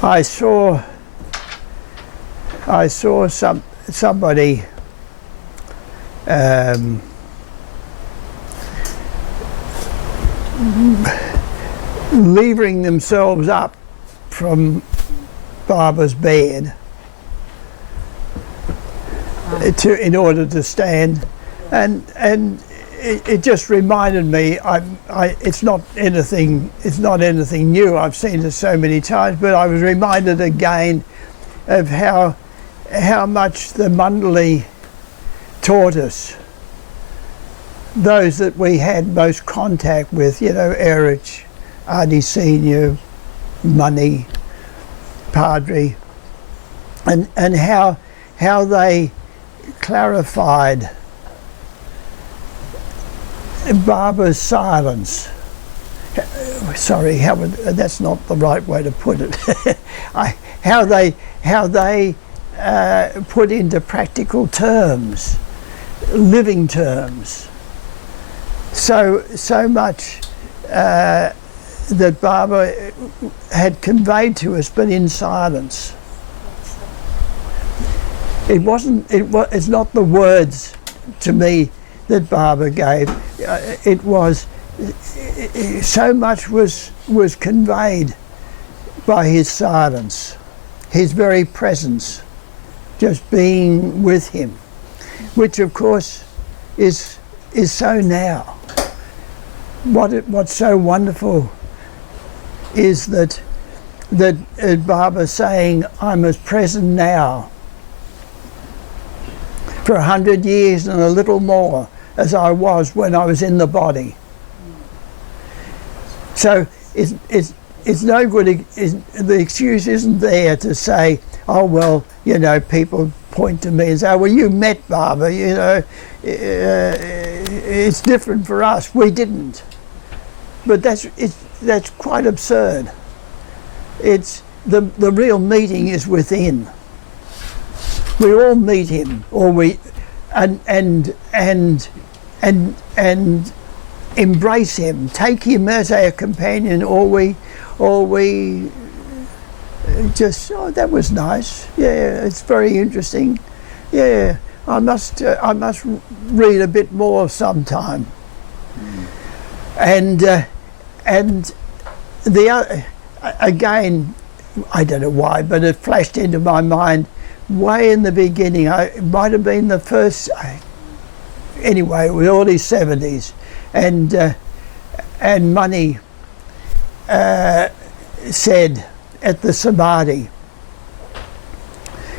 I saw somebody levering themselves up from Barbara's bed in order to stand, and it just reminded me. It's not anything new. I've seen it so many times, but I was reminded again of how much the Mandali taught us. Those that we had most contact with, Erich, Adi Senior, Money, Padre, and how they clarified Barbara's silence. Sorry, that's not the right way to put it. How they put into practical terms, living terms, so much that Barbara had conveyed to us, but in silence. It's not the words to me that Barbara gave. It was so much was conveyed by his silence, his very presence, just being with him, which of course is so now. What's so wonderful is that Barbara's saying, I'm as present now for 100 years and a little more as I was when I was in the body. So it's no good. The excuse isn't there to say, oh well, people point to me and say, well, you met Barbara, it's different for us. We didn't. But that's quite absurd. It's the real meeting is within. We all meet him, or we and embrace him, take him as our companion, or we just, oh, that was nice. Yeah, it's very interesting. Yeah, I must read a bit more sometime. And the other, again, I don't know why, but it flashed into my mind way in the beginning. It might have been the first. Anyway, it was early 70s, and Money said at the Samadhi,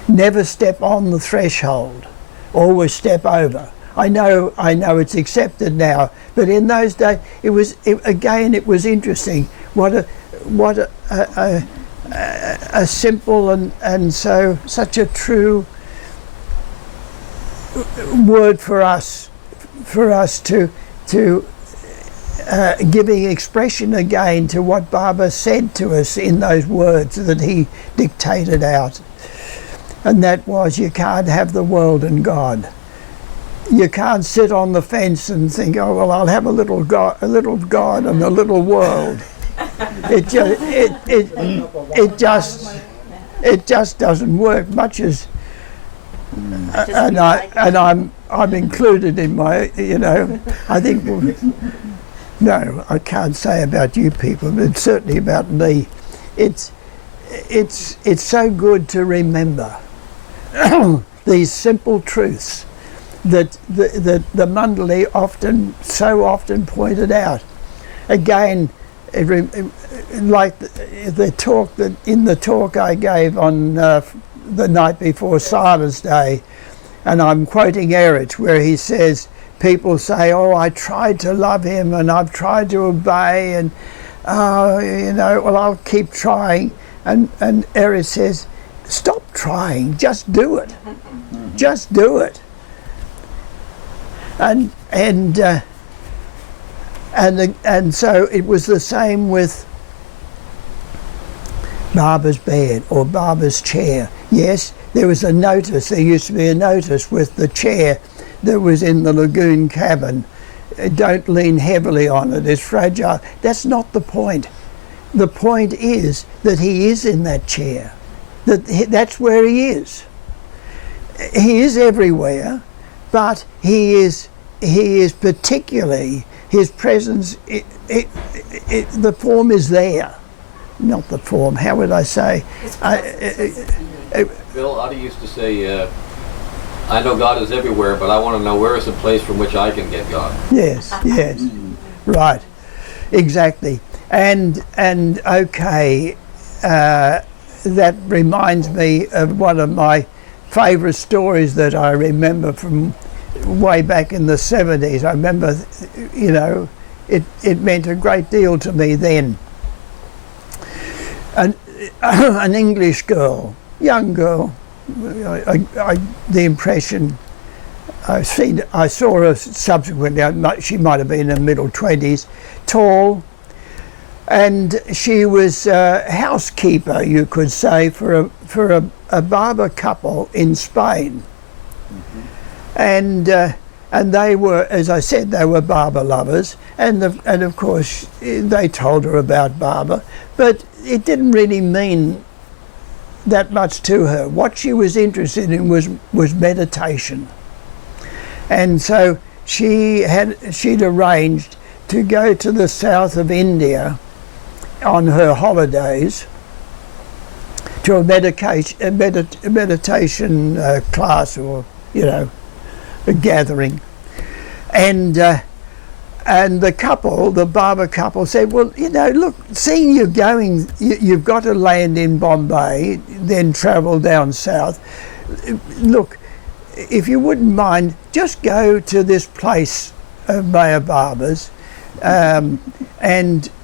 never step on the threshold, always step over. I know it's accepted now, but in those days it was interesting. What a simple and such a true word for us to giving expression again to what Barbara said to us in those words that he dictated out, and that was, you can't have the world and God. You can't sit on the fence and think, oh well, I'll have a little God and a little world. It just doesn't work. Much as and I'm included in my, I think, no, I can't say about you people, but certainly about me. It's so good to remember these simple truths that the Mandali so often pointed out. Again, like the talk I gave on the night before Silence Day, and I'm quoting Erich, where he says, people say, oh, I tried to love him and I've tried to obey, and well, I'll keep trying, and Erich says, stop trying, just do it. Just do it. And so it was the same with Barbara's bed or Barbara's chair. Yes, there was a notice. There used to be a notice with the chair that was in the lagoon cabin. Don't lean heavily on it. It's fragile. That's not the point. the point is that he is in that chair. That's where he is. He is everywhere, but he is particularly, his presence, the form is there. Not the form, how would I say? Bill Oddie used to say, I know God is everywhere, but I want to know where is the place from which I can get God. Yes, yes, right, exactly. And okay, that reminds me of one of my favourite stories that I remember from way back in the 70s. I remember, you know, it meant a great deal to me then. An English girl, young girl, the impression, I saw her subsequently, she might have been in her middle 20s, tall, and she was a housekeeper, you could say, for a barber couple in Spain. Mm-hmm. And they were, as I said, they were barber lovers, and of course they told her about barber, but it didn't really mean that much to her. What she was interested in was meditation, and so she'd arranged to go to the south of India on her holidays to a meditation class, or you know, a gathering, and the couple, the barber couple, said, well, you know, look, seeing you're going, you've got to land in Bombay, then travel down south. Look, if you wouldn't mind, just go to this place of Mayor Barber's, and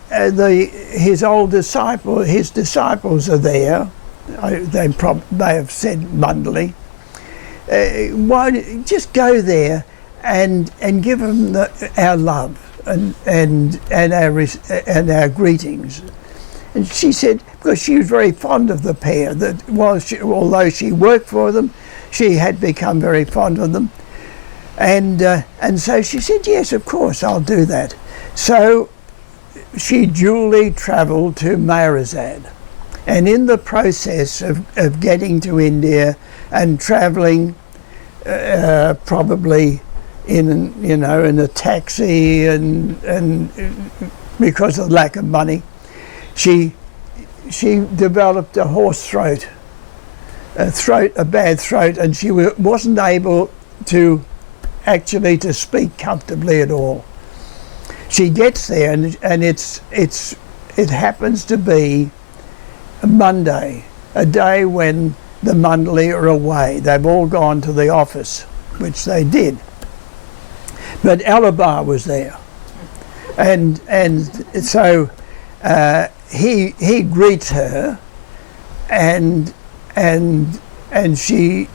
his disciples are there. They may have said Mundley. Why just go there and give them our love and our greetings. And she said, because she was very fond of the pair, that although she worked for them, she had become very fond of them, and so she said, yes, of course, I'll do that. So she duly travelled to Maharazad, and in the process of getting to India and travelling, probably in a taxi, and because of lack of money, she developed a hoarse throat, a bad throat, and she wasn't able to actually to speak comfortably at all. She gets there, and it happens to be a Monday, a day when the Mundley are away. They've all gone to the office, which they did. But Alabar was there, and so he greets her, and she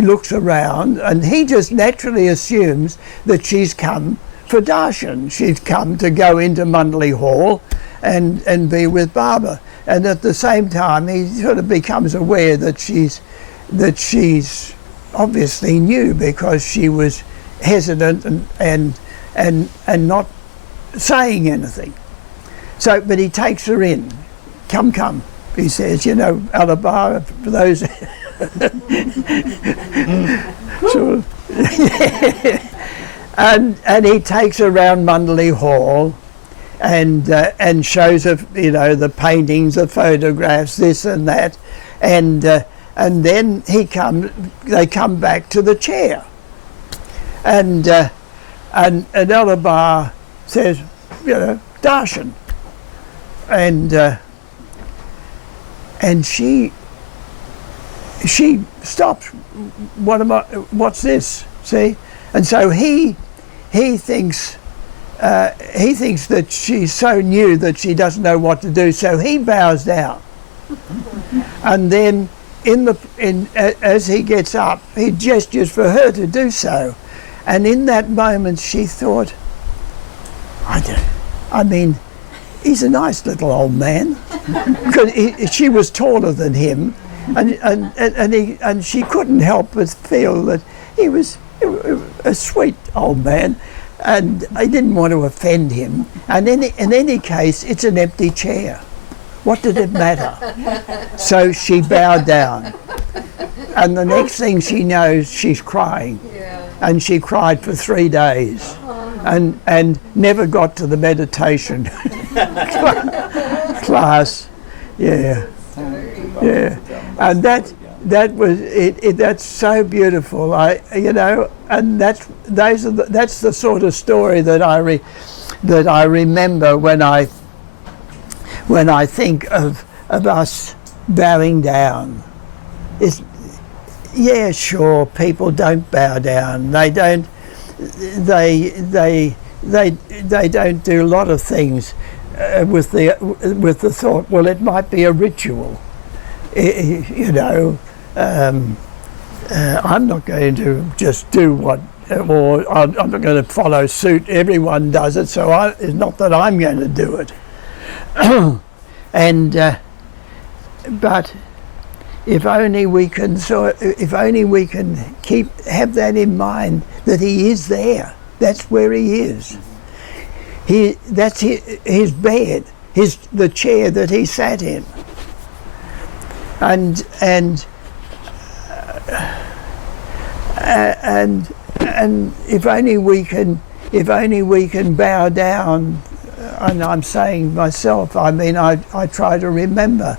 looks around, and he just naturally assumes that she's come for darshan. She's come to go into Mundley Hall and be with Barber. And at the same time, he sort of becomes aware that she's obviously new, because she was hesitant and not saying anything. So, but he takes her in. Come, he says, you know, Alabar, for those sort of, and he takes her around Mundley Hall, and shows her, you know, the paintings, the photographs, this and that, and then they come back to the chair, and Alabar says, you know, darshan, and she stops. What's this? See, and so he thinks. He thinks that she's so new that she doesn't know what to do, so he bows down. And then, as he gets up, he gestures for her to do so. And in that moment, she thought, I mean, he's a nice little old man, because she was taller than him, and she couldn't help but feel that he was a sweet old man. and I didn't want to offend him. And in any case, it's an empty chair. What did it matter? So she bowed down. And the next thing she knows, she's crying. Yeah. And she cried for 3 days and never got to the meditation class. Yeah. Yeah. And that was it. That's so beautiful. And that's the sort of story that I remember when I think of us bowing down. Yeah, sure, people don't bow down. They don't do a lot of things with the thought, well, it might be a ritual. I'm not going to just do what, or I'm not going to follow suit. Everyone does it, so it's not that I'm going to do it. But if only we can have that in mind, that he is there. That's where he is. That's his bed, the chair that he sat in. And if only we can bow down. And I'm saying myself, I try to remember.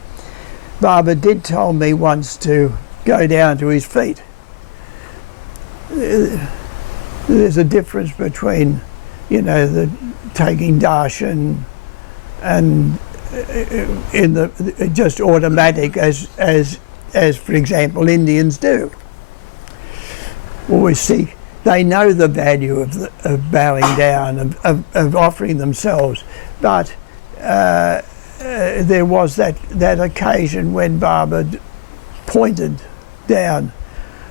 Baba did tell me once to go down to his feet. There's a difference between, the taking darshan and in the just automatic as for example Indians do. Always see. They know the value of bowing down, of offering themselves, but there was that occasion when Baba pointed down.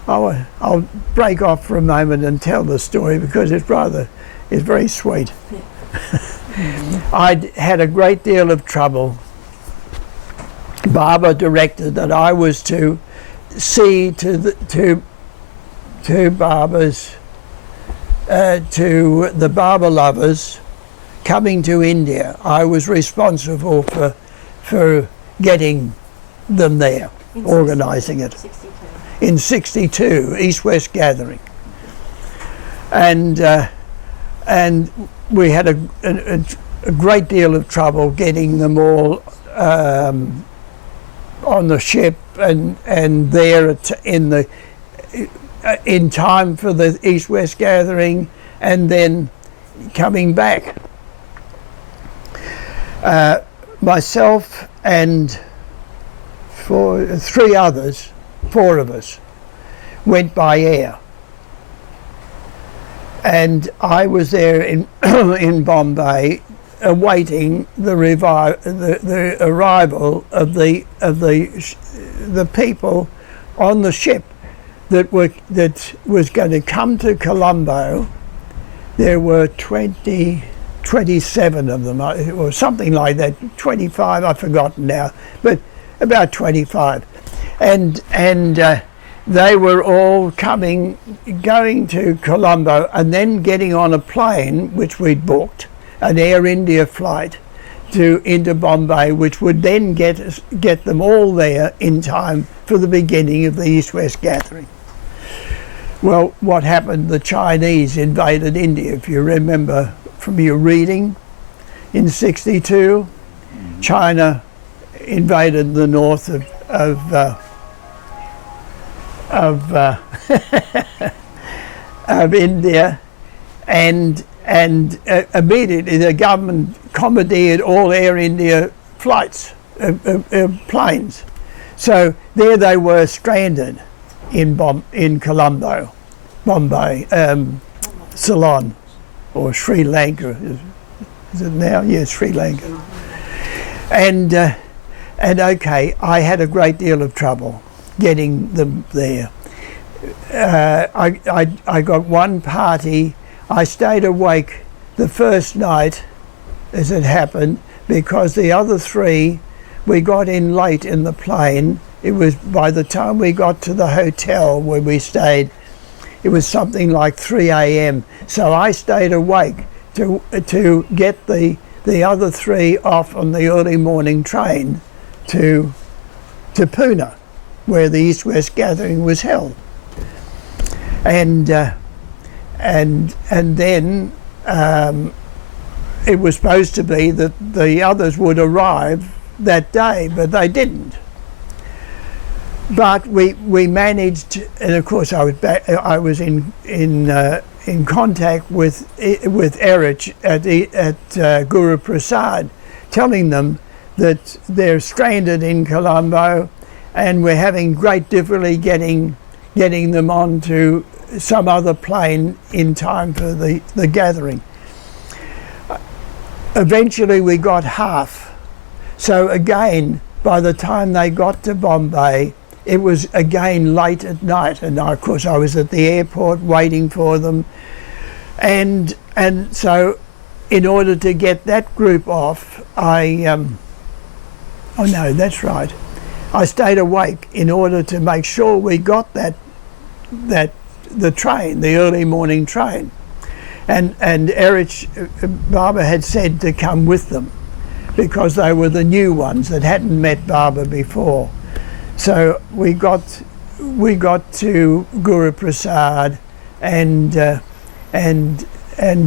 I'll break off for a moment and tell the story because it's very sweet. I'd had a great deal of trouble. Baba directed that I was to see to Baba's. To the Baba lovers coming to India. I was responsible for getting them there, organising it. 62. In 62, East-West gathering. And we had a great deal of trouble getting them all on the ship and there in time for the East-West gathering and then coming back. Myself and four of us went by air. And I was there in in Bombay awaiting the arrival of the people on the ship that was going to come to Colombo. There were 27 of them, or something like that, 25, I've forgotten now, but about 25. And they were all going to Colombo and then getting on a plane, which we'd booked, an Air India flight into Bombay, which would then get them all there in time for the beginning of the East-West gathering. Well, what happened? The Chinese invaded India, if you remember from your reading. In 62, China invaded the north of India, and immediately the government commandeered all Air India flights, planes. So there they were stranded in Colombo, Bombay, Ceylon, or Sri Lanka. Is it now? Yes, Sri Lanka. And okay, I had a great deal of trouble getting them there. I got one party. I stayed awake the first night, as it happened, because the other three, we got in late in the plane. It was by the time we got to the hotel where we stayed, it was something like 3 a.m. So I stayed awake to get the other three off on the early morning train to Puna, where the East-West gathering was held. And then it was supposed to be that the others would arrive that day, but they didn't. But we managed, and of course I was in contact with Erich at Guru Prasad, telling them that they're stranded in Colombo, and we're having great difficulty getting them onto some other plane in time for the gathering. Eventually we got half. So again, by the time they got to Bombay, it was again late at night, and of course I was at the airport waiting for them. And so in order to get that group off, oh no, that's right. I stayed awake in order to make sure we got the train, the early morning train. And Erich Baba had said to come with them because they were the new ones that hadn't met Baba before. So we got to Guru Prasad, and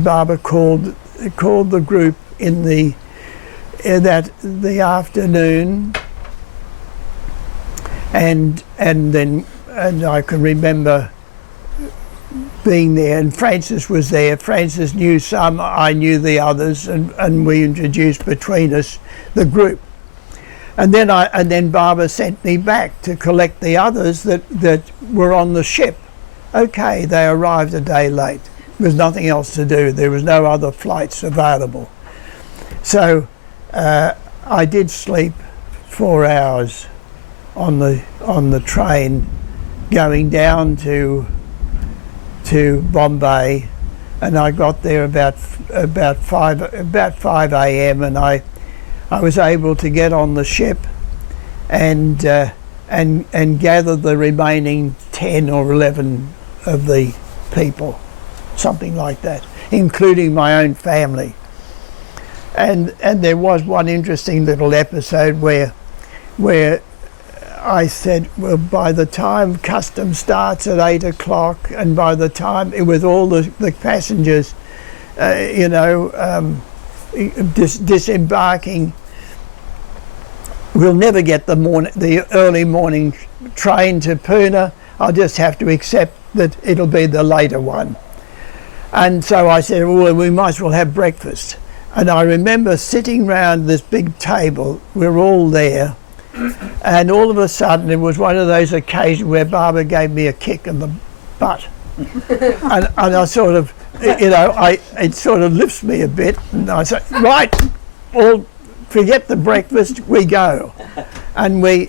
Baba called the group in the afternoon, and I can remember being there, and Francis was there. Francis knew some, I knew the others, and we introduced between us the group. And then Baba sent me back to collect the others that were on the ship. Okay, they arrived a day late. There was nothing else to do. There was no other flights available. So I did sleep 4 hours on the train going down to Bombay, and I got there about 5 a.m. and I was able to get on the ship and gather the remaining 10 or 11 of the people, something like that, including my own family. And there was one interesting little episode where I said, well, by the time customs starts at 8 o'clock, and by the time with all the passengers, disembarking, we'll never get the early morning train to Pune. I'll just have to accept that it'll be the later one. And so I said, well, we might as well have breakfast. And I remember sitting round this big table, we're all there, and all of a sudden it was one of those occasions where Baba gave me a kick in the butt. and I sort of, it sort of lifts me a bit, and I said, right, all forget the breakfast, we go. And we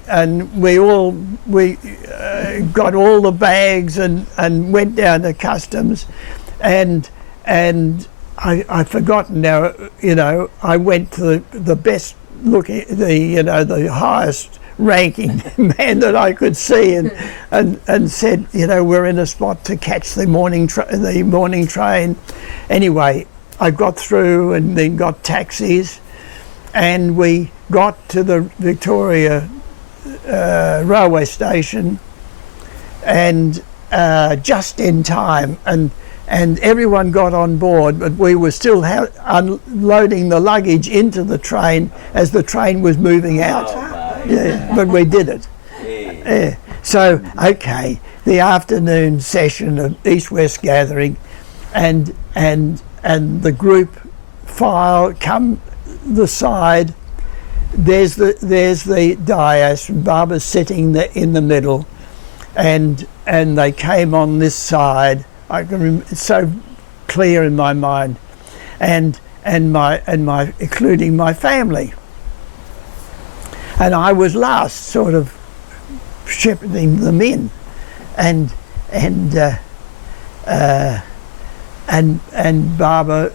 got all the bags and went down to customs, and I've forgotten now, I went to the best looking, the highest ranking man that I could see, and said, we're in a spot to catch the morning train. Anyway, I got through and then got taxis, and we got to the Victoria railway station, and just in time, and everyone got on board, but we were still unloading the luggage into the train as the train was moving out. But we did it. Yeah. So, okay, the afternoon session of East-West gathering, and the group file come the side. There's the dais, and Baba's sitting there in the middle, and they came on this side. I can remember, it's so clear in my mind, and my including my family. And I was last, sort of shepherding them in, and Baba,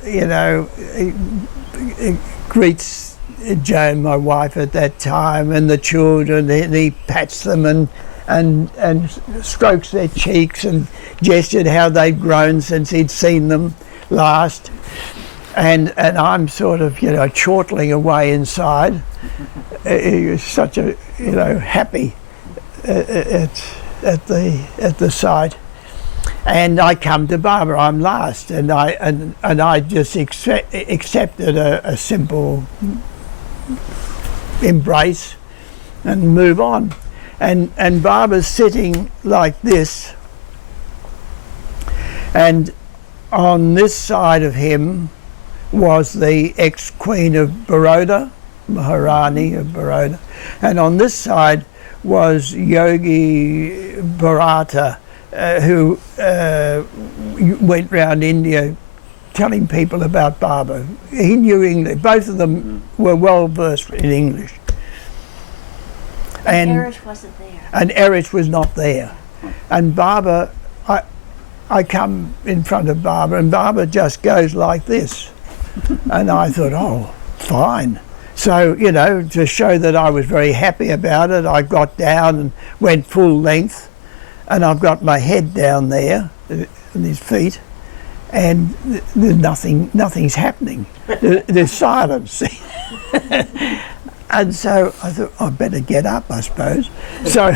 greets Joan, my wife at that time, and the children, and he pats them, and strokes their cheeks and gestured how they'd grown since he'd seen them last. And I'm sort of, you know, chortling away inside. He was such a, you know, happy at the sight. And I come to Barbara. I'm last, and I just accepted a simple embrace and move on. And Barbara's sitting like this, and on this side of him was the ex-Queen of Baroda, Maharani of Baroda, and on this side was Yogi Bharata, who went round India telling people about Barbara. He knew English. Both of them were well versed in English. And Erich wasn't there. And Erich was not there. And Barbara, I come in front of Barbara, and Barbara just goes like this. And I thought, oh, fine. So, you know, to show that I was very happy about it, I got down and went full length, and I've got my head down there, and his feet, and there's nothing's happening. There's silence. And so I thought, I'd better get up, I suppose. So,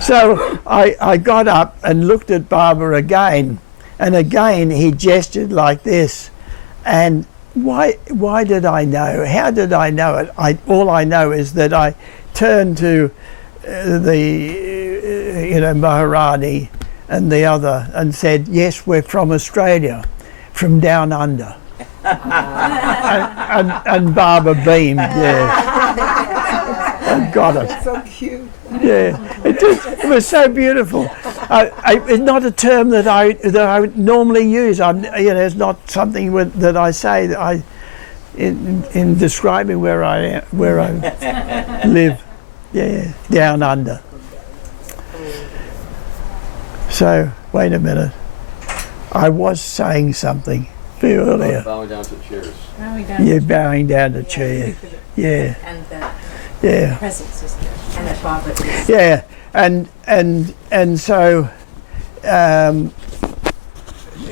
so I got up and looked at Barbara again, and again he gestured like this. And why did I know? How did I know it? All I know is that I turned to the Maharani and the other and said, yes, we're from Australia, from down under. and Barbara beamed, yeah. I got it. That's so cute. Yeah, it was so beautiful. It's not a term that I normally use. It's not something that I say that in describing where I live. Yeah, down under. So wait a minute. I was saying something earlier. Bowing down to chairs. Yeah, bowing down to chairs. Yeah. And the Yeah. presence is there. And that Barbara is. Yeah, and so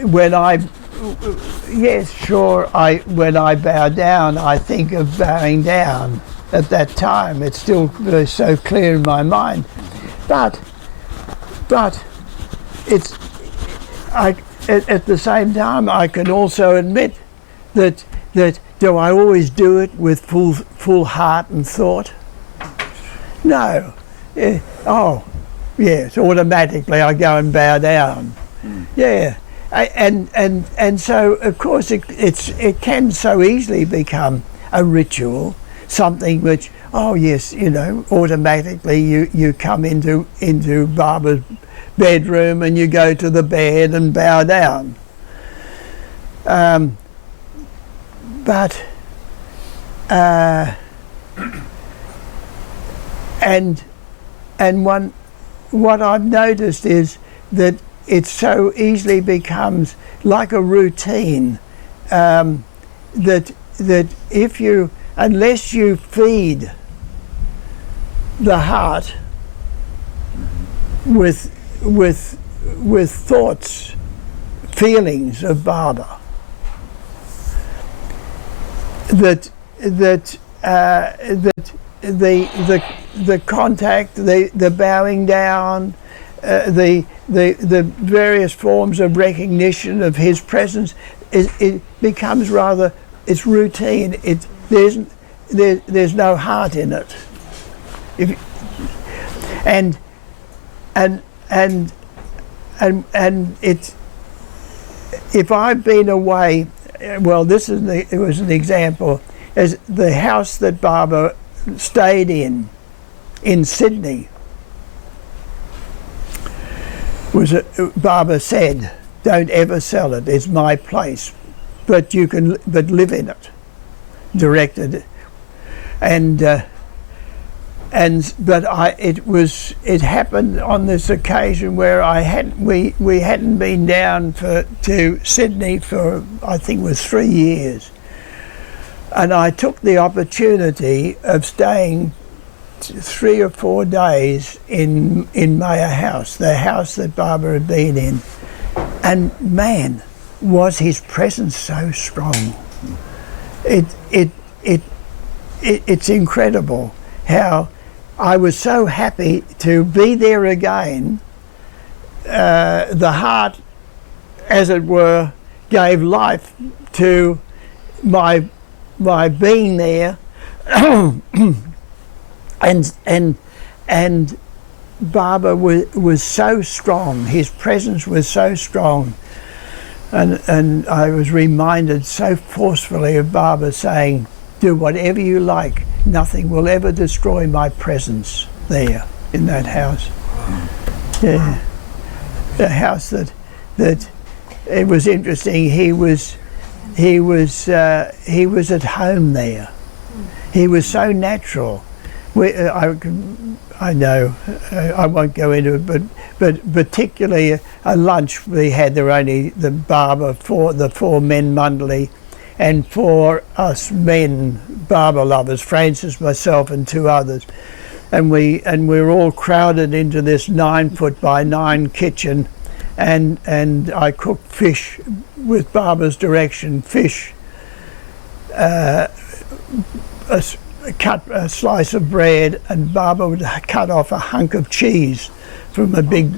when I bow down, I think of bowing down at that time. It's still so clear in my mind, but it's at the same time I can also admit that do I always do it with full heart and thought? No. Yes, automatically I go and bow down. Yeah. And so of course it can so easily become a ritual, something which, oh yes, you know, automatically you come into Barbara's bedroom and you go to the bed and bow down. What I've noticed is that it so easily becomes like a routine, that if you, unless you feed the heart with thoughts, feelings of Barbara, that the contact, the bowing down, the various forms of recognition of his presence, it becomes rather, it's routine. There's no heart in it. And it's, if I've been away, well, it was an example, as the house that Barbara stayed in Sydney, Barbara said, don't ever sell it, it's my place, but live in it, directed. It happened on this occasion where we hadn't been down to Sydney for, I think it was 3 years. And I took the opportunity of staying 3 or 4 days in Mayer House, the house that Barbara had been in, and man, was his presence so strong. It's incredible how I was so happy to be there again. The heart, as it were, gave life to my being there, and Baba was so strong. His presence was so strong, and I was reminded so forcefully of Baba saying, "Do whatever you like. Nothing will ever destroy my presence there in that house." Yeah, the house that it was interesting. He was at home there. He was so natural. I know I won't go into it, but particularly a lunch we had, there were only the Baba, the 4 men Mundley, and 4 us men Baba lovers, Francis, myself, and 2 others, and we were all crowded into this 9-foot by 9 kitchen, and I cooked fish with Baba's direction, fish. Cut a slice of bread, and Baba would cut off a hunk of cheese from a big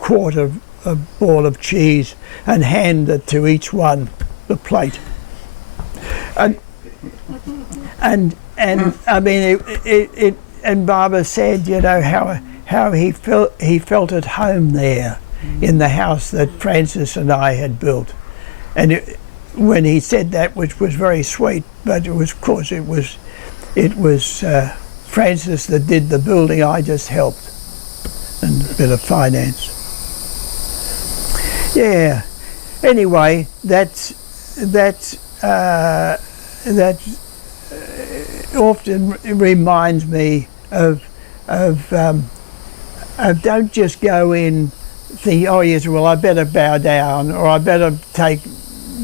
quart of a ball of cheese and hand it to each one, the plate. And I mean it and Baba said, you know, how he felt at home there in the house that Francis and I had built. And when he said that, which was very sweet, but it was, of course, it was Francis that did the building. I just helped, and a bit of finance. Yeah. Anyway, that often reminds me of don't just go in thinking, oh yes, well I better bow down, or I better take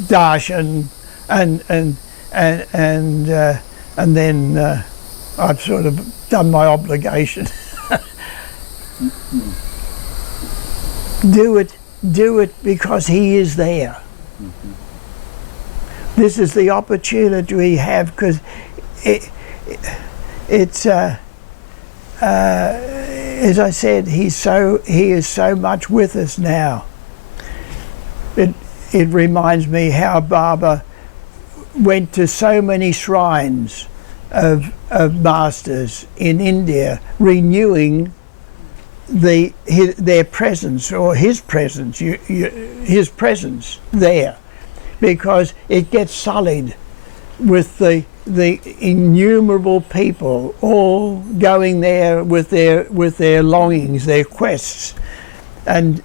darshan, and then I've sort of done my obligation. Do it because he is there. This is the opportunity we have, because it's as I said, he is so much with us now. It reminds me how Baba went to so many shrines of masters in India, renewing their presence, or his presence there, because it gets sullied with the innumerable people all going there with their longings, their quests, and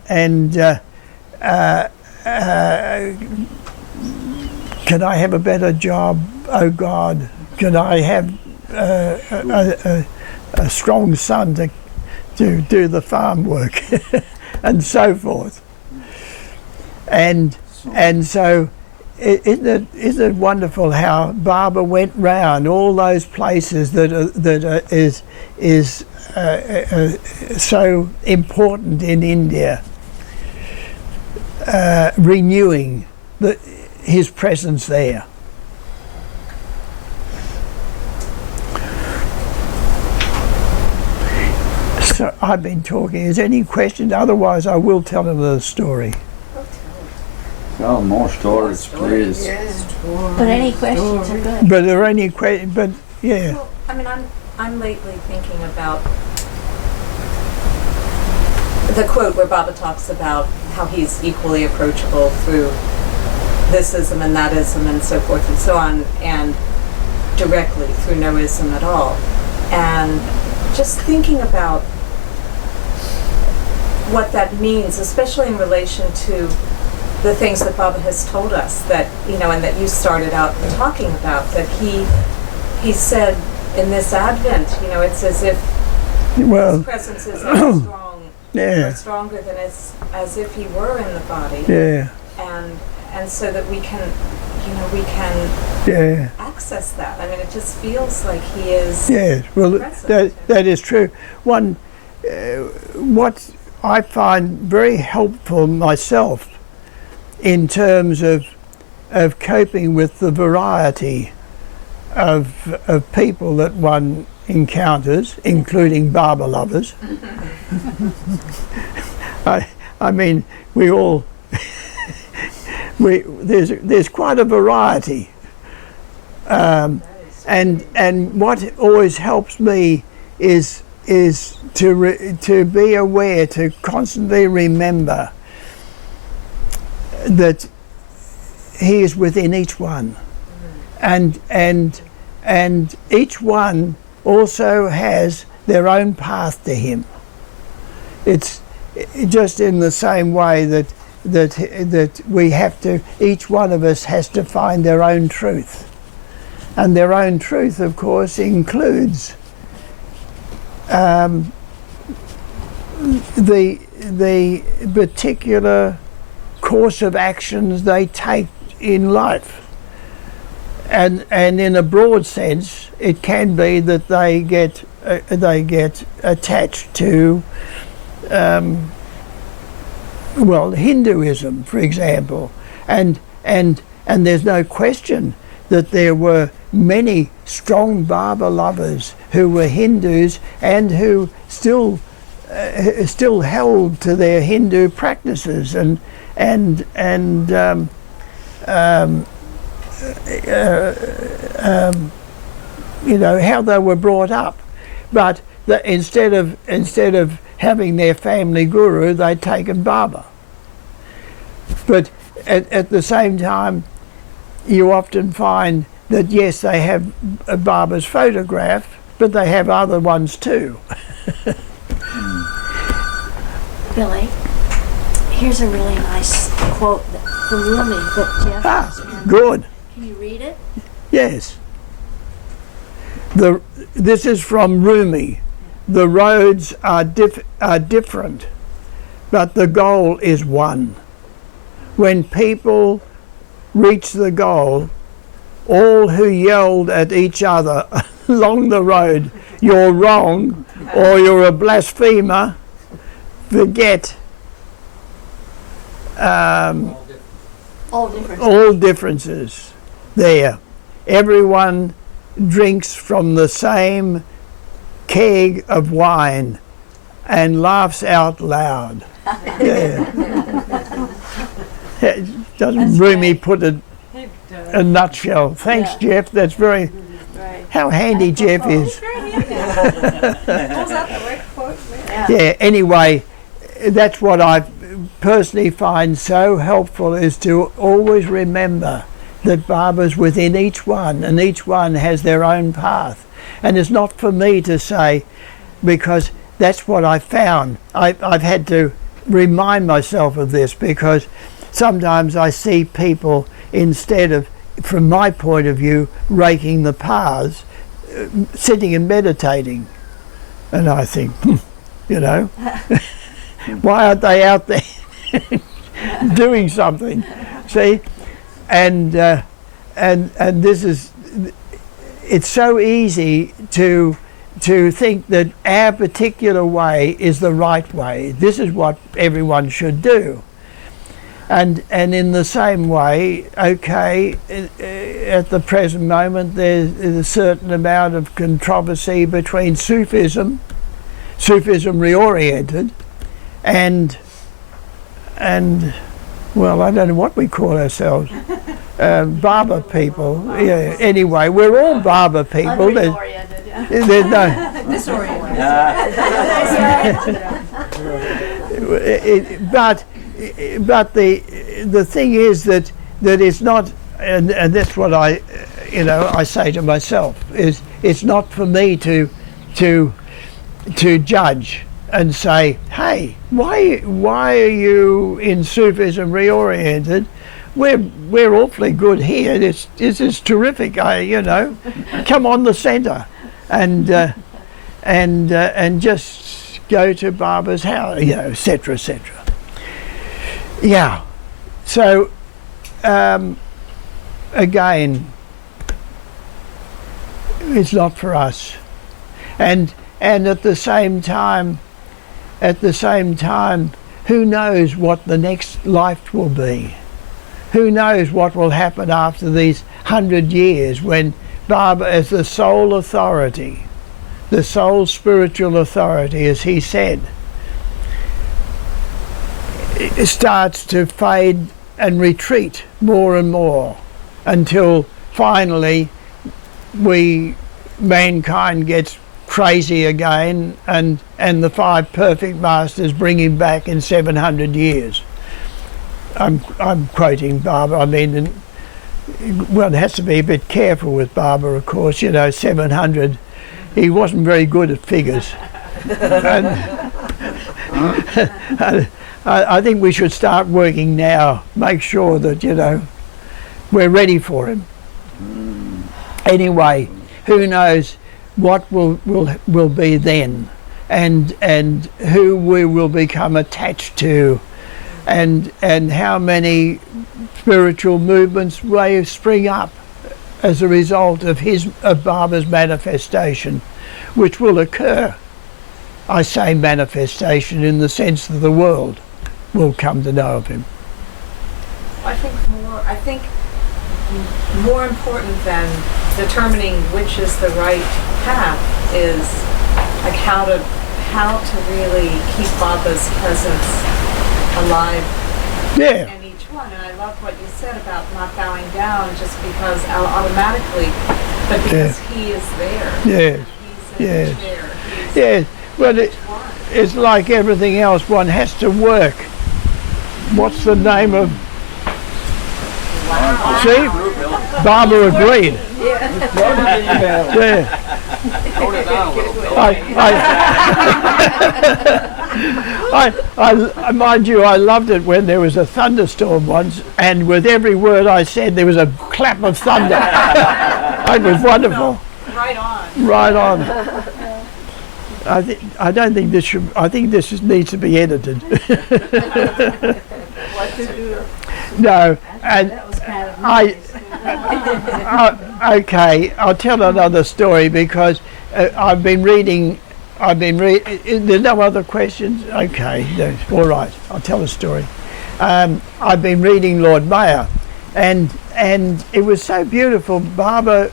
can I have a better job, oh God? Can I have a strong son to do the farm work, and so forth. And so, isn't it wonderful how Baba went round all those places that is so important in India, renewing his presence there. So I've been talking. Is there any questions? Otherwise, I will tell another story. Tell more stories, please. Yes. But any questions are good. But are there any questions? But yeah. Well, I mean, I'm lately thinking about the quote where Baba talks about how he's equally approachable through this ism and that ism and so forth and so on, and directly through no ism at all. And just thinking about what that means, especially in relation to the things that Baba has told us, that, you know, and that you started out talking about, that he said in this Advent, you know, it's as if his presence is as strong, or stronger than as if he were in the body. Yeah. And so that we can, you know, access that. I mean, it just feels like he is. Yes, well, present. that is true. What I find very helpful myself in terms of coping with the variety of people that one encounters, including Barber lovers. I mean, we all there's quite a variety, and what always helps me is to be aware, to constantly remember that he is within each one, and each one also has their own path to him. It's just in the same way that we have to, each one of us has to find their own truth, and their own truth, of course, includes the particular course of actions they take in life. And in a broad sense, it can be that they get attached to, Hinduism, for example, and there's no question that there were many strong Barber lovers who were Hindus and who still held to their Hindu practices and how they were brought up, but instead of having their family guru, they'd taken Barber. But at the same time, you often find that yes, they have a Barber's photograph, but they have other ones too. Billy, here's a really nice quote from Rumi that Jeff has been- Good. Can you read it? Yes. This is from Rumi. The roads are different, but the goal is one. When people reach the goal, all who yelled at each other along the road, "You're wrong," or "You're a blasphemer," forget All different. all differences there. Everyone drinks from the same keg of wine and laughs out loud. Yeah. Doesn't Rumi put it in a nutshell? Thanks, Yeah. Jeff. That's very... Right. How handy Jeff is. Yeah. Yeah, anyway, that's what I personally find so helpful, is to always remember that Barbara's within each one, and each one has their own path. And it's not for me to say, because that's what I found. I've had to remind myself of this, because sometimes I see people, instead of, from my point of view, raking the paths, sitting and meditating. And I think, why aren't they out there doing something? See? And this is, it's so easy to think that our particular way is the right way. This is what everyone should do. And in the same way, okay, at the present moment there's a certain amount of controversy between Sufism reoriented, and well, I don't know what we call ourselves, Barber people. Yeah. Anyway, we're all Barber people. Unreoriented, yeah. There's no. But the thing is that it's not, and that's what I say to myself, is it's not for me to judge and say, hey, why are you in Sufism reoriented? We're awfully good here. This is terrific. Come on the centre, and just go to Barber's house, etc., etc. Yeah. So again, is not for us. And at the same time, who knows what the next life will be? Who knows what will happen after these 100 years when Baba, as the sole authority, the sole spiritual authority, as he said, it starts to fade and retreat more and more until finally mankind gets crazy again, and the 5 perfect masters bring him back in 700 years. I'm quoting Baba. I mean, one has to be a bit careful with Baba, of course. 700. He wasn't very good at figures. And I think we should start working now. Make sure that we're ready for him. Anyway, who knows what will be then, and who we will become attached to, and how many spiritual movements may spring up as a result of Baba's manifestation, which will occur. I say manifestation in the sense that the world will come to know of him. I think more important than determining which is the right path is like how to really keep Baba's presence alive Yeah. in each one. And I love what you said about not bowing down just because automatically, but because he is there. Yeah. He's in the chair. Yeah. Well, it's like everything else. One has to work. What's the name of? Wow. See, Baba agreed. Yeah. Tone it down a little bit. I mind you, I loved it when there was a thunderstorm once, and with every word I said, there was a clap of thunder. It was wonderful. Right on. Right on. I don't think this should. I think this needs to be edited. What to do? No, and That was kind of nice. okay, I'll tell another story because I've been reading. There's no other questions. Okay, no, all right. I'll tell a story. I've been reading Lord Mayor, and it was so beautiful. Baba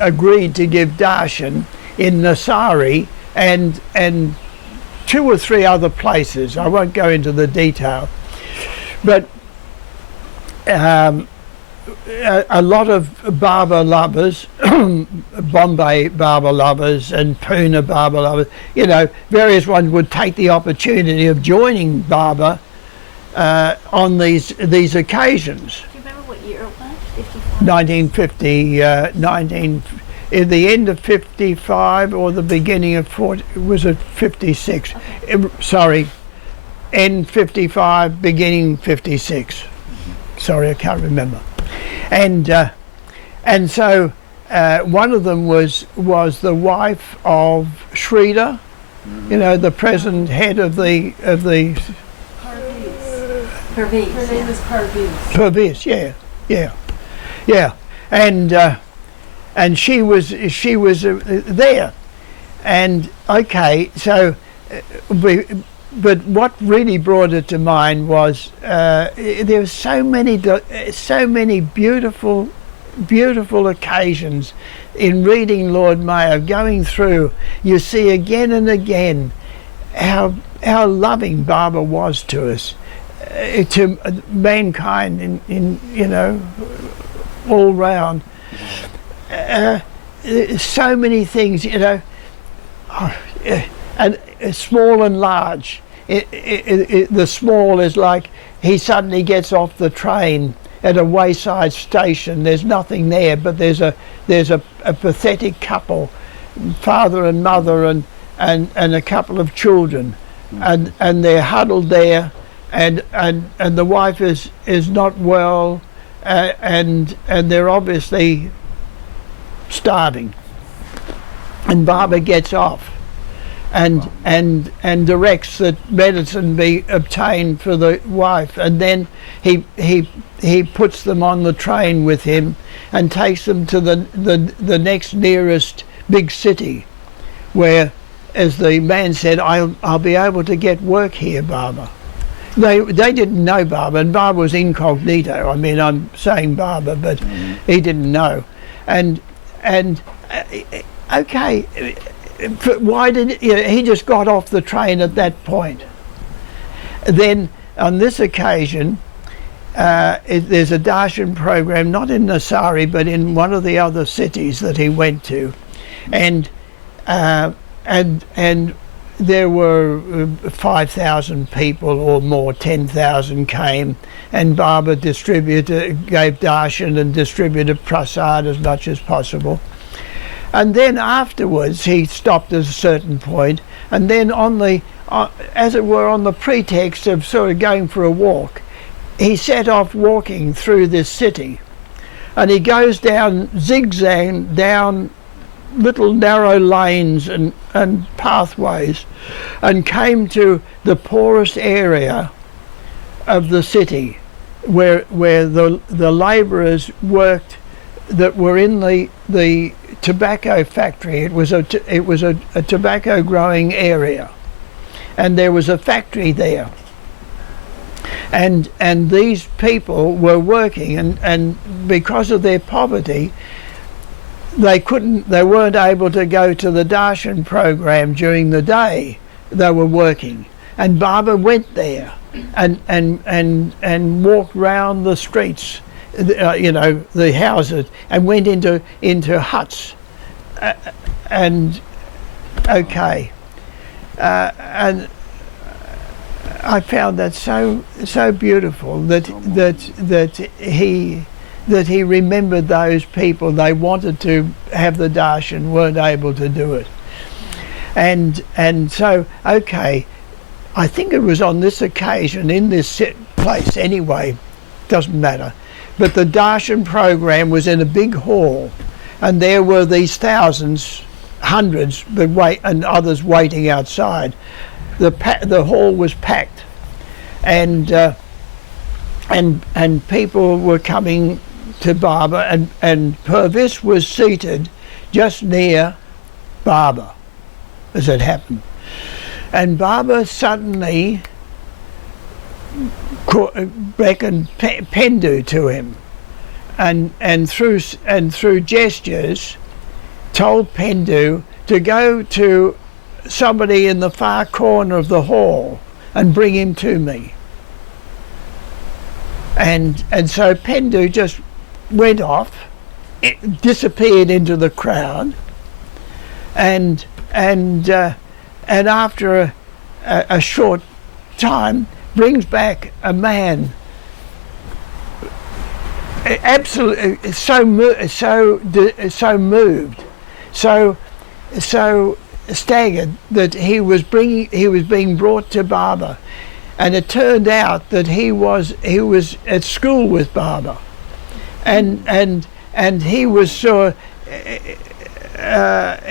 agreed to give darshan in Nasari and 2 or 3 other places. I won't go into the detail, but a lot of Baba lovers, Bombay Baba lovers and Pune Baba lovers, various ones would take the opportunity of joining Baba on these occasions. Do you remember what year it was? 1950, in the end of 55 or the beginning of 40, was it 56? Okay. Sorry, end 55, beginning 56. Sorry, I can't remember. And so one of them was the wife of Shrida, the present head of the Pervez. Her name is Parviz. Pervez, yeah, and she was there, and okay, so but what really brought it to mind was there were so many beautiful occasions in reading Lord Mayor, going through. You see again and again how loving Baba was to us, to mankind in all round. So many things, and small and large. The small is like he suddenly gets off the train at a wayside station. There's nothing there, but there's a pathetic couple, father and mother, and a couple of children, and they're huddled there, and the wife is not well, and they're obviously starving, and Baba gets off. and directs that medicine be obtained for the wife, and then he puts them on the train with him and takes them to the next nearest big city, where, as the man said, I'll be able to get work here, Barbara. They didn't know Barbara, and Barbara was incognito. I mean, I'm saying Barbara, but he didn't know. And okay, why did he just got off the train at that point? Then on this occasion, there's a darshan program, not in Nasari, but in one of the other cities that he went to, and there were 5,000 people or more. 10,000 came, and Baba gave darshan and distributed prasad as much as possible. And then afterwards he stopped at a certain point, and then as it were, on the pretext of sort of going for a walk, he set off walking through this city, and he goes down, zigzag down little narrow lanes and pathways, and came to the poorest area of the city, where the labourers worked that were in the tobacco factory. It was a tobacco growing area, and there was a factory there, and these people were working, and because of their poverty, they weren't able to go to the darshan program during the day. They were working, and Baba went there and walked round the streets, the houses, and went into huts, and I found that so beautiful that he remembered those people. They wanted to have the darshan, weren't able to do it. And so, I think it was on this occasion, in this place anyway, doesn't matter, but the darshan program was in a big hall, and there were these thousands, hundreds, and others waiting outside. The hall was packed, and people were coming to Baba, and Purvis was seated just near Baba, as it happened. And Baba suddenly beckoned Pendu to him, and through gestures told Pendu to go to somebody in the far corner of the hall and bring him to me. And so Pendu just went off, it disappeared into the crowd, and after a short time brings back a man absolutely so moved, so staggered, that he was being brought to Baba, and it turned out that he was at school with Baba, and he was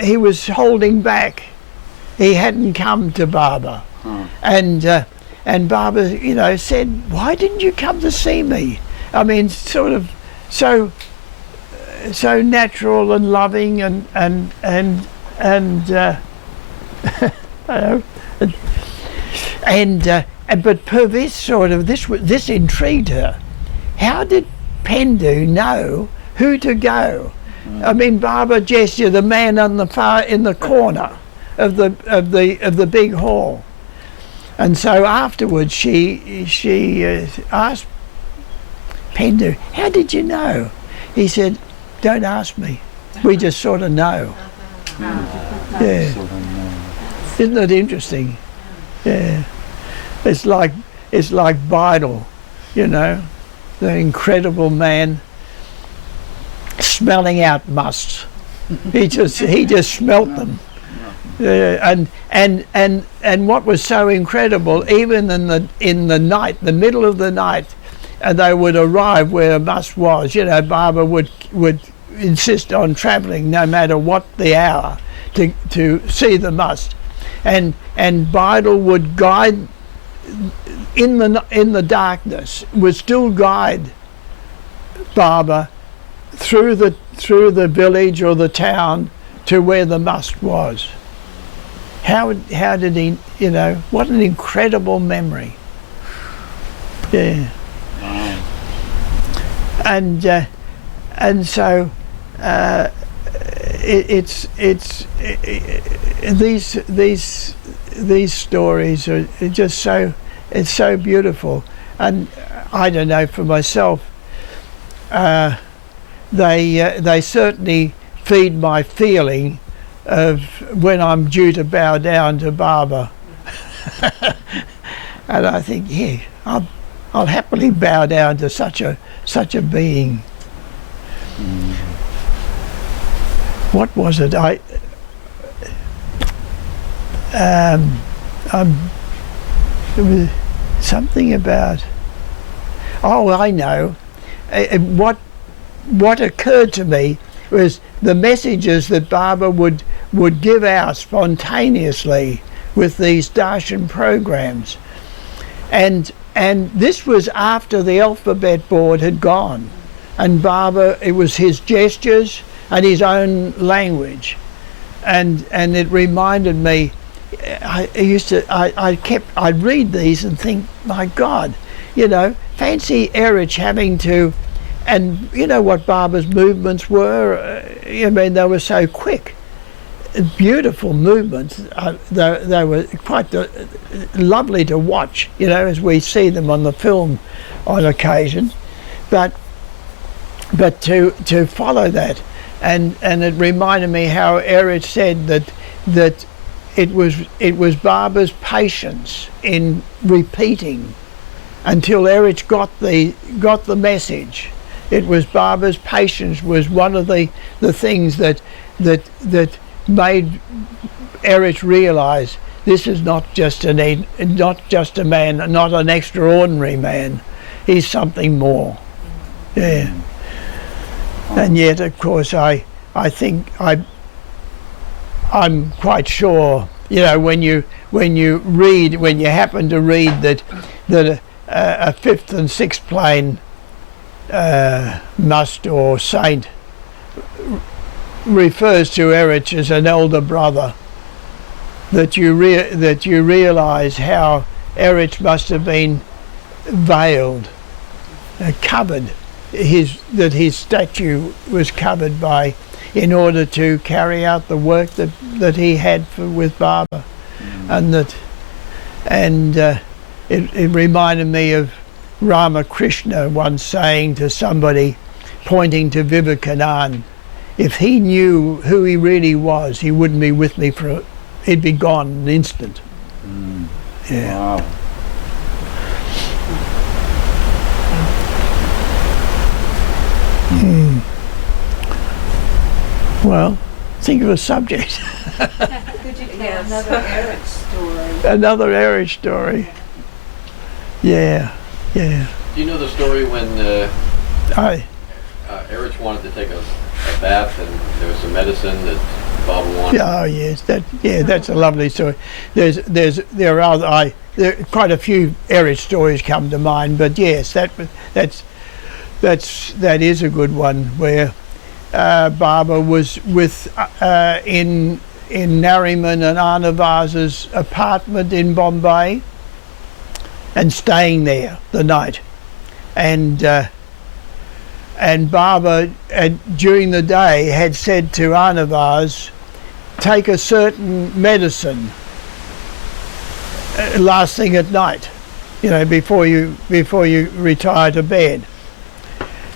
he was holding back. He hadn't come to Baba, and Baba, said, "Why didn't you come to see me?" I mean, sort of so natural and loving, but Purvis sort of this intrigued her. How did Pendu know who to go? I mean, Baba gestured the man on the far in the corner of the big hall, and so afterwards she asked Pendu, "How did you know?" He said, "Don't ask me. We just sort of know." Yeah, isn't it interesting? Yeah, it's like Bidel, the incredible man smelling out musts. He just smelt them. And what was so incredible, even in the night, the middle of the night, they would arrive where a must was. Baba would insist on travelling no matter what the hour to see the must, and Bidle would guide in the darkness, would still guide Barbara through the village or the town to where the must was. How did he, you know, what an incredible memory. Yeah. Wow. And so these stories are just so, it's so beautiful. And I don't know, for myself, they certainly feed my feeling of when I'm due to bow down to Barbara. And I think, yeah, I'll happily bow down to such a being. What was it? It was something about. Oh, I know. What occurred to me was the messages that Barbara would give out spontaneously with these darshan programs, and this was after the alphabet board had gone, and Barbara, it was his gestures and his own language, and it reminded me. I'd read these and think, my God, you know, fancy Erich having to. And you know what Barbara's movements were? I mean, they were so quick, beautiful movements. They were quite lovely to watch, you know, as we see them on the film on occasion. But to follow that, and it reminded me how Erich said that it was Barbara's patience in repeating until Erich got the message. It was Barbara's patience was one of the things that made Erich realise this is not just a man, not an extraordinary man. He's something more. Yeah. And yet, of course, I think I'm quite sure. You know, when you happen to read that a fifth and sixth plane must or saint refers to Erich as an elder brother, that you realise how Erich must have been veiled, covered, that his statue was covered by, in order to carry out the work that he had with Barbara, and it reminded me of Ramakrishna once saying to somebody, pointing to Vivekananda, if he knew who he really was, he wouldn't be with me he'd be gone in an instant. Yeah. Wow. Well, think of a subject. Could you tell another Erich story? Another Erich story. Yeah. Do you know the story when Erich wanted to take a bath and there was some medicine that Barbara wanted? Oh yes, that's a lovely story. There are quite a few Erich stories come to mind, but yes, that is a good one where Barbara was with in Nariman and Anavaz's apartment in Bombay, and staying there the night, and Barbara during the day had said to Anavaz, take a certain medicine last thing at night, you know, before you retire to bed.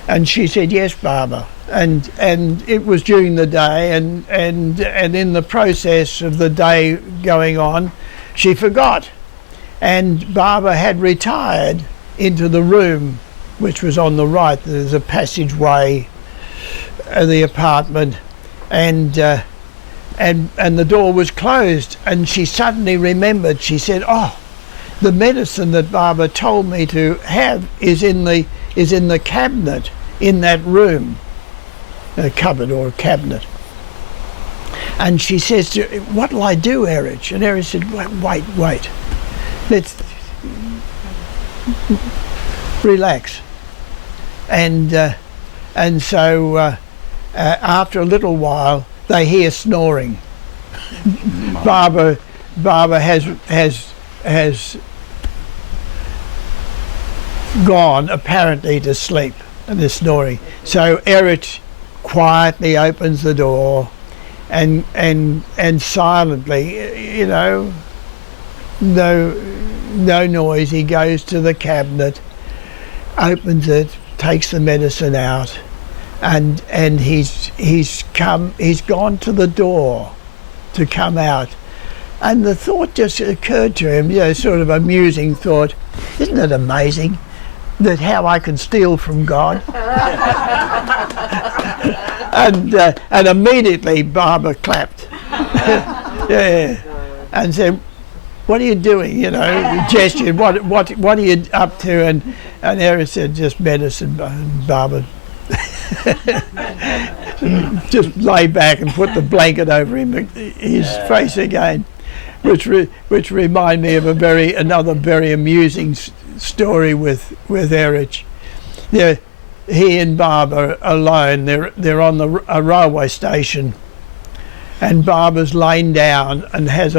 And she said, yes, Barbara. And it was during the day, and in the process of the day going on, she forgot. And Barbara had retired into the room, which was on the right. There's a passageway of the apartment, and the door was closed. And she suddenly remembered. She said, "Oh, the medicine that Barbara told me to have is in the cabinet in that room, a cupboard or a cabinet." And she says to him, "What'll I do, Erich?" And Erich said, wait. Let's relax." And so after a little while, they hear snoring. Barbara has gone apparently to sleep, and they're snoring. So Erich quietly opens the door, and silently, you know, no noise, he goes to the cabinet, opens it, takes the medicine out, and he's gone to the door to come out, and the thought just occurred to him, you know, sort of amusing thought, isn't it amazing that how I can steal from God? And immediately Barbara clapped. Yeah, and said, "What are you doing?" You know, gestured. What are you up to? And Eric said, "Just medicine." And Barbara just lay back and put the blanket over his face again, which remind me of another very amusing story with Erich. Yeah, he and Barbara alone. They're on a railway station, and Barbara's laying down and has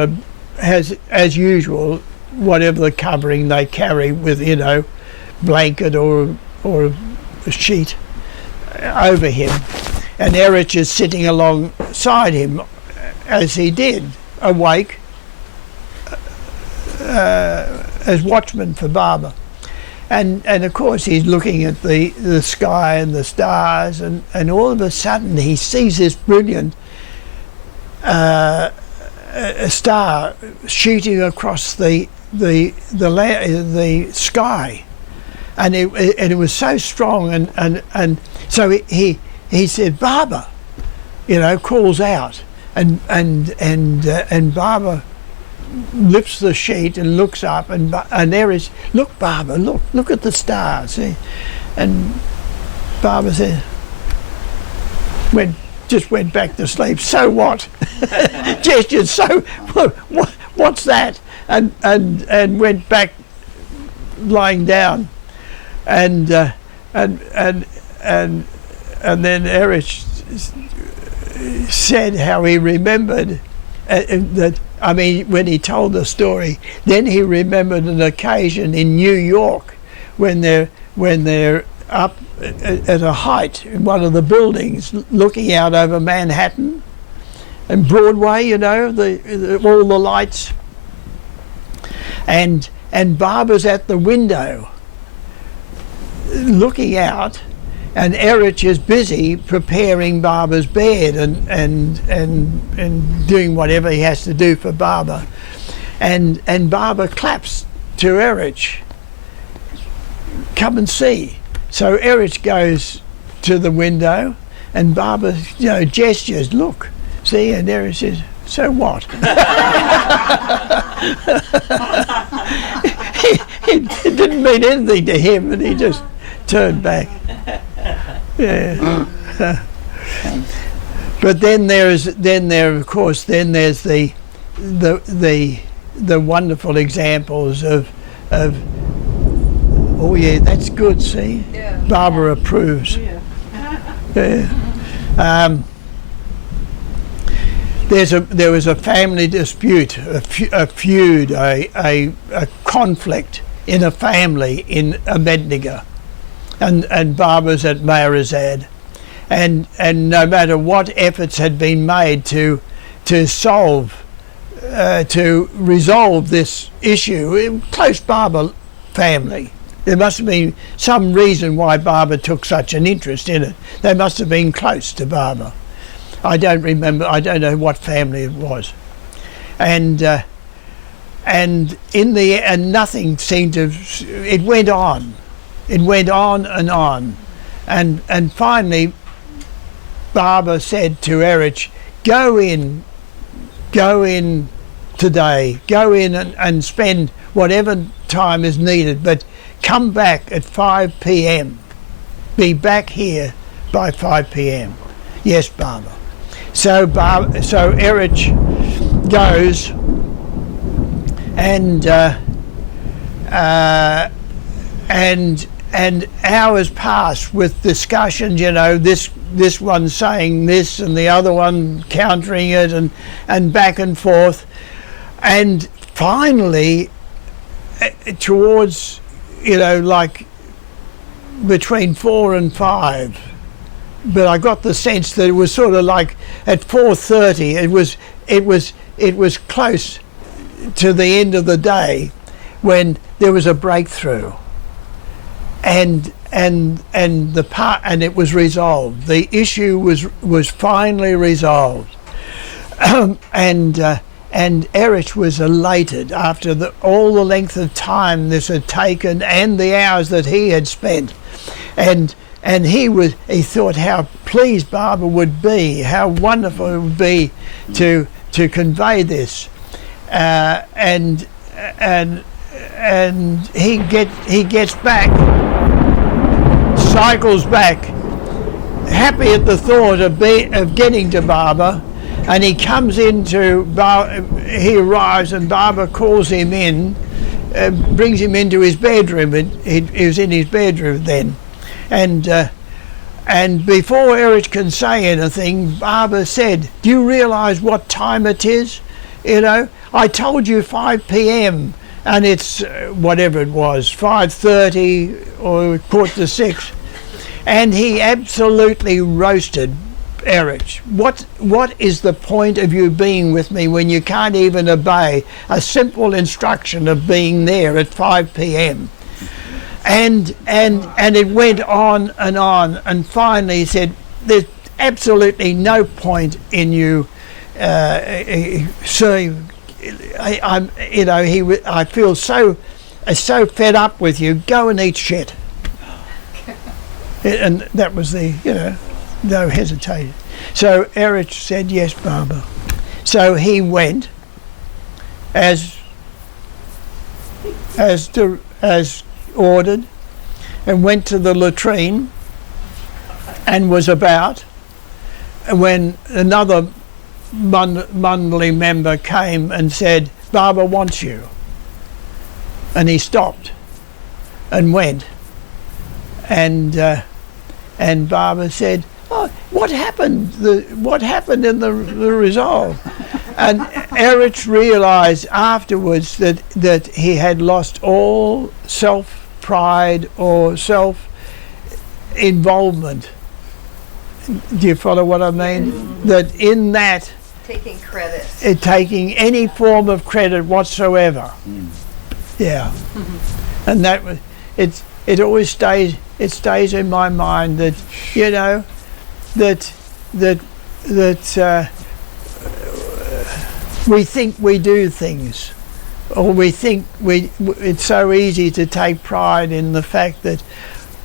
as usual whatever the covering they carry with, you know, blanket or a sheet over him, and Erich is sitting alongside him as he did, awake as watchman for Barbara. And of course he's looking at the sky and the stars, and all of a sudden he sees this brilliant star shooting across the sky, and it was so strong, and so he said, "Barbara," you know, calls out, and Barbara lifts the sheet and looks up, and there is, "Look, Barbara, look at the stars." See? And Barbara said, just went back to sleep. "So what?" Gestured, "So what's that?" And went back lying down, and then Erich said how he remembered that. I mean, when he told the story, then he remembered an occasion in New York when they're up at a height in one of the buildings, looking out over Manhattan and Broadway, you know, all the lights, and Barbara's at the window looking out, and Erich is busy preparing Barbara's bed and doing whatever he has to do for Barbara, and Barbara claps to Erich, "Come and see." So Erich goes to the window, and Barbara, you know, gestures, "Look, see," and Erich says, "So what?" It didn't mean anything to him, and he just turned back. Yeah. But then there's the wonderful examples of oh yeah, that's good, see? Yeah. Barbara approves. Yeah. There was a family dispute, a feud, a conflict in a family in Abednego, and Barbara's at Maharazad, and no matter what efforts had been made to resolve this issue, close Barbara family. There must have been some reason why Barbara took such an interest in it. They must have been close to Barbara. I don't remember. I don't know what family it was, and in the end, nothing seemed to. It went on. It went on, and finally, Barbara said to Erich, "Go in today. Go in and spend whatever time is needed, but come back at 5 p.m. Be back here by 5 p.m. Yes, Barbara. So Erich goes, and hours pass with discussions. You know, this one saying this and the other one countering it, and back and forth, and finally, towards, you know, like between 4 and 5. But I got the sense that it was sort of like at 4:30. It was close to the end of the day when there was a breakthrough, and it was resolved. The issue was finally resolved, and Erich was elated after all the length of time this had taken and the hours that he had spent, and he thought how pleased Barbara would be, how wonderful it would be to convey this, and he gets back, cycles back, happy at the thought of getting to Barbara, and he comes into he arrives, and Barbara calls him in, brings him into his bedroom. He was in his bedroom then. And before Erich can say anything, Barbara said, "Do you realise what time it is? You know, I told you 5 p.m. and it's whatever it was, 5:30 or 5:45. And he absolutely roasted Erich. What is the point of you being with me when you can't even obey a simple instruction of being there at 5 p.m.? And it went on, and finally he said, "There's absolutely no point in you saying, I feel so fed up with you. Go and eat shit." And that was no hesitation. So Erich said, "Yes, Barbara." So he went as ordered, and went to the latrine, and was about when another Mundley member came and said, "Barbara wants you." And he stopped and went, and Barbara said, "Oh, what happened? What happened in the resolve?" And Erich realised afterwards that he had lost all self-pride or self-involvement. Do you follow what I mean? Mm-hmm. That in that, taking credit, taking any form of credit whatsoever. Mm. Yeah. Mm-hmm. And that was it always stays. It stays in my mind that, you know, that we think we do things, or we think it's so easy to take pride in the fact that,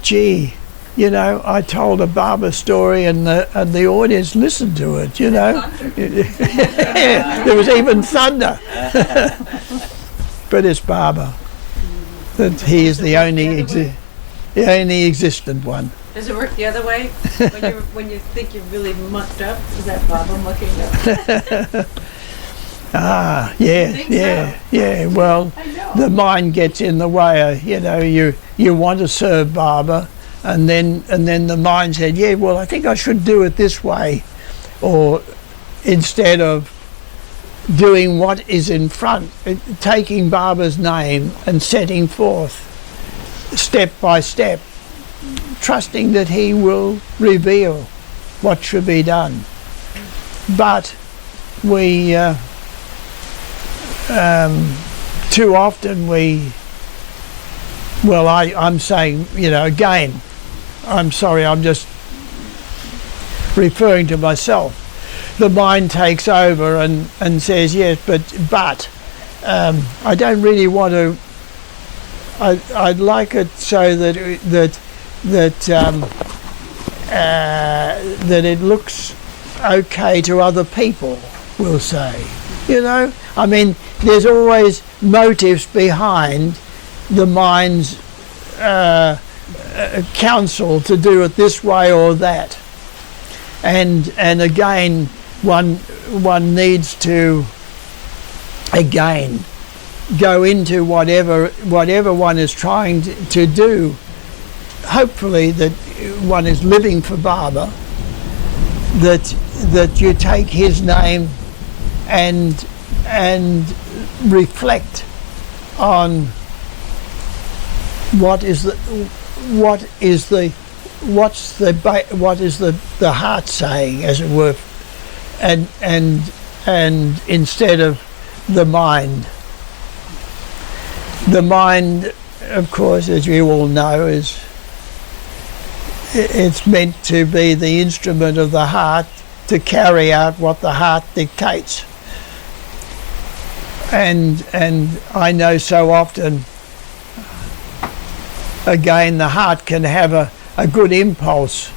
gee, you know, I told a Barbara story and the audience listened to it, you know. There was even thunder. But it's Barbara. That he is the only existent one. Does it work the other way? When you think you're really mucked up, is that Barbara mucking up? Ah, yeah. Well, the mind gets in the way. You know, you want to serve Barbara, and then the mind said, "Yeah, well, I think I should do it this way," or instead of doing what is in front, taking Barbara's name and setting forth step by step, trusting that he will reveal what should be done. But we too often I'm saying, you know, again, I'm sorry, I'm just referring to myself. The mind takes over and says, yes, but I don't really want to. I'd like it so that it looks okay to other people, we'll say. You know, I mean, there's always motives behind the mind's counsel to do it this way or that. And again, one needs to again go into whatever one is trying to do. Hopefully that one is living for Baba, that you take his name and reflect on what is the heart saying, as it were, and instead of the mind. The mind, of course, as you all know, it's meant to be the instrument of the heart to carry out what the heart dictates. And I know so often, again, the heart can have a good impulse.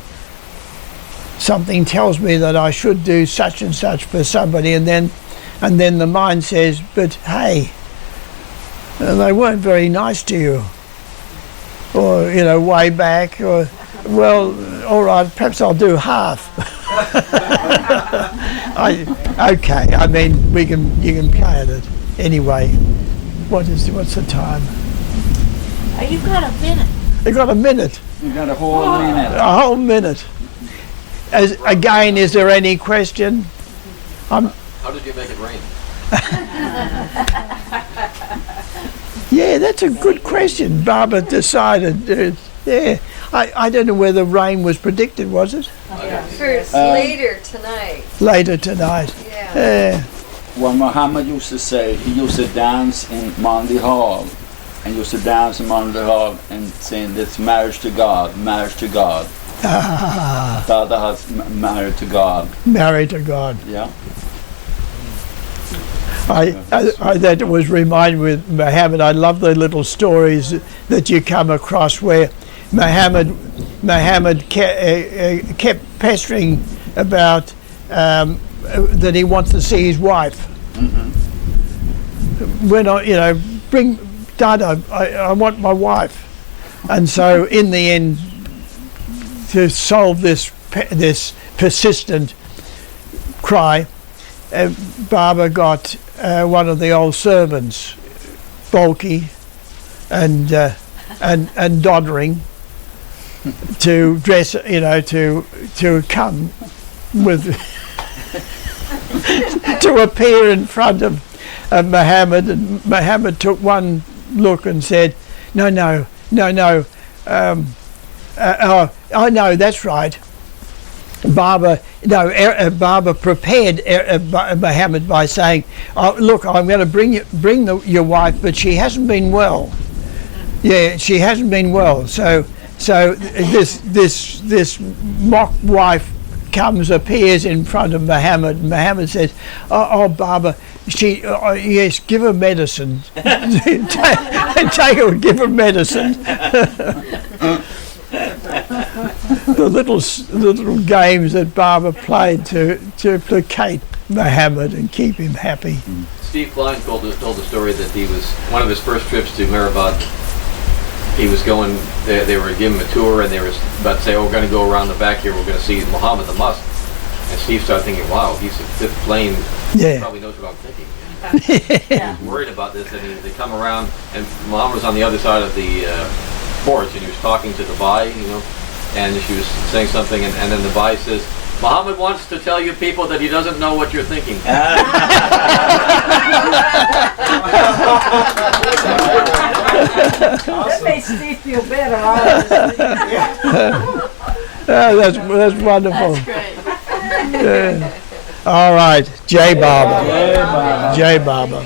Something tells me that I should do such and such for somebody, and then the mind says, but hey, they weren't very nice to you, or way back, or well, all right, perhaps I'll do half. Okay, I mean, you can play at it anyway. What's the time? You've got a minute. You got a minute. You got a whole minute. A whole minute. Again, is there any question? How did you make it rain? Yeah, that's a good question. Baba decided. Yeah, I don't know whether rain was predicted, was it? First, later tonight. Later tonight. Yeah. What Muhammad used to say, he used to dance in Monday Hall, and used to dance in Monday Hall and saying, "It's marriage to God, marriage to God." Dada has married to God. Married to God. Yeah. That was reminded with Muhammad. I love the little stories that you come across where Muhammad kept pestering about that he wants to see his wife. Mm-hmm. When bring Dada, I want my wife. And so in the end, to solve this persistent cry, Baba got one of the old servants, bulky and doddering, to dress, to come with to appear in front of Muhammad, and Muhammad took one look and said, no, oh no, that's right. Baba prepared Muhammad by saying, "Oh, look, I'm going to bring your wife, but she hasn't been well. Yeah, she hasn't been well. So this mock wife appears in front of Muhammad. Muhammad says, "Oh, Baba, yes, give her medicine. Take her, give her medicine." The little games that Baba played to placate Muhammad and keep him happy. Steve Klein told the story that he was one of his first trips to Mehrabad. He was going. They were giving him a tour, and they were about to say, "Oh, we're going to go around the back here. We're going to see Muhammad the Mosque." And Steve started thinking, "Wow, he's a fifth plane. Yeah. He probably knows what I'm thinking." He was worried about this, and they come around, and Muhammad was on the other side of the porch, and he was talking to the Bai, and she was saying something, and then the Bai says, "Muhammad wants to tell you people that he doesn't know what you're thinking." That makes Steve feel better, honestly. That's wonderful. That's great. Yeah. All right, Jai Baba. Jai Baba.